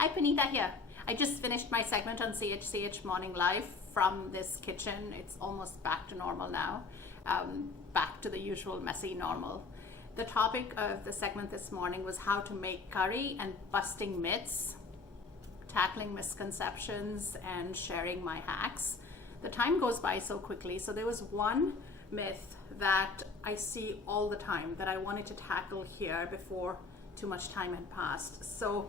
Hi, Puneeta here. I just finished my segment on CHCH Morning Live from this kitchen. It's almost back to normal now, back to the usual messy normal. The topic of the segment this morning was how to make curry and busting myths, tackling misconceptions, and sharing my hacks. The time goes by so quickly, so there was one myth that I see all the time that I wanted to tackle here before too much time had passed. So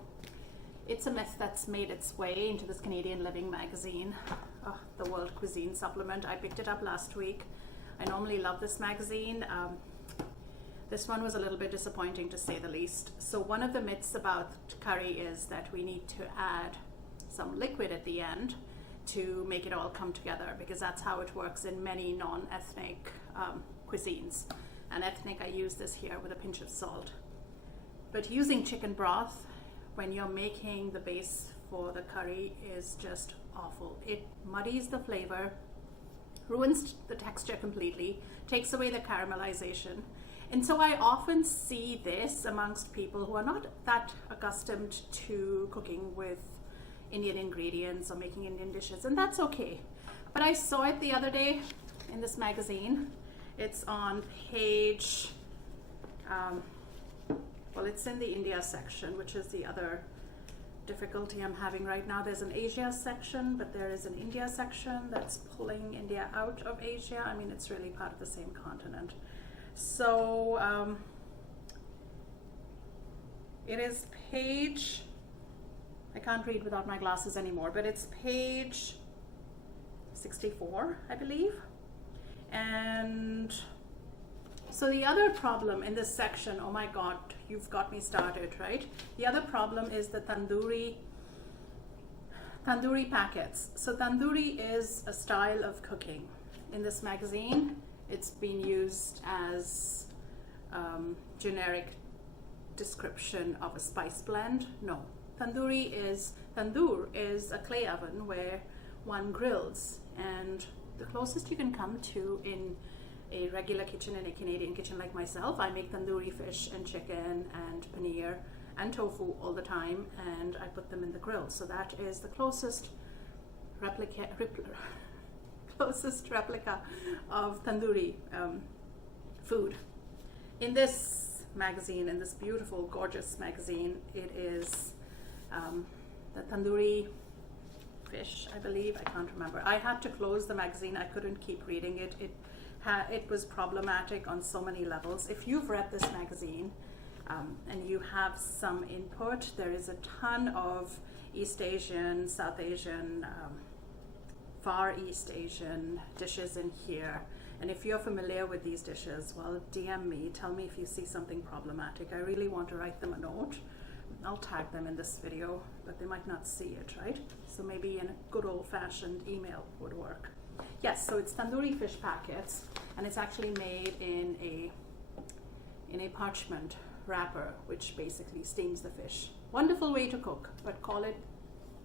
it's a myth that's made its way into this Canadian Living magazine, the World Cuisine Supplement. I picked it up last week. I normally love this magazine. This one was a little bit disappointing, to say the least. So one of the myths about curry is that we need to add some liquid at the end to make it all come together, because that's how it works in many non-ethnic cuisines. And ethnic, I use this here with a pinch of salt. But using chicken broth when you're making the base for the curry is just awful. It muddies the flavor, ruins the texture completely, takes away the caramelization. And so I often see this amongst people who are not that accustomed to cooking with Indian ingredients or making Indian dishes, and that's okay. But I saw it the other day in this magazine. It's on page, well, it's in the India section, which is the other difficulty I'm having right now. There's an Asia section, but there is an India section that's pulling India out of Asia. I mean, it's really part of the same continent. So it is page, I can't read without my glasses anymore, but it's page 64, I believe. And so the other problem in this section, oh my God, you've got me started, right? The other problem is the tandoori packets. So tandoori is a style of cooking. In this magazine, it's been used as generic description of a spice blend. No, tandoor is a clay oven where one grills, and the closest you can come to in a regular kitchen, in a Canadian kitchen like myself, I make tandoori fish and chicken and paneer and tofu all the time, and I put them in the grill. So that is the closest replica of tandoori food. In this magazine, in this beautiful, gorgeous magazine, it is the tandoori fish, I believe. I can't remember. I had to close the magazine. I couldn't keep reading it. It was problematic on so many levels. If you've read this magazine and you have some input, there is a ton of East Asian, South Asian, Far East Asian dishes in here. And if you're familiar with these dishes, well, DM me, tell me if you see something problematic. I really want to write them a note. I'll tag them in this video, but they might not see it, right? So maybe a good old-fashioned email would work. Yes, so it's tandoori fish packets, and it's actually made in a parchment wrapper, which basically steams the fish. Wonderful way to cook, but call it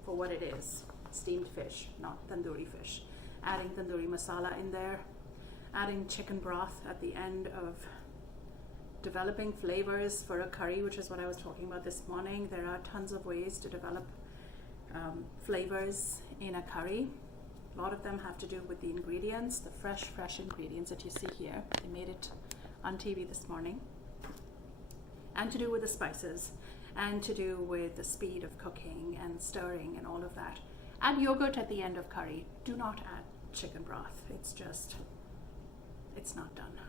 for what it is. Steamed fish, not tandoori fish. Adding tandoori masala in there, adding chicken broth at the end of developing flavors for a curry, which is what I was talking about this morning. There are tons of ways to develop flavors in a curry. A lot of them have to do with the ingredients, the fresh ingredients that you see here. They made it on TV this morning. And to do with the spices, and to do with the speed of cooking and stirring and all of that. Add yogurt at the end of curry. Do not add chicken broth. It's not done.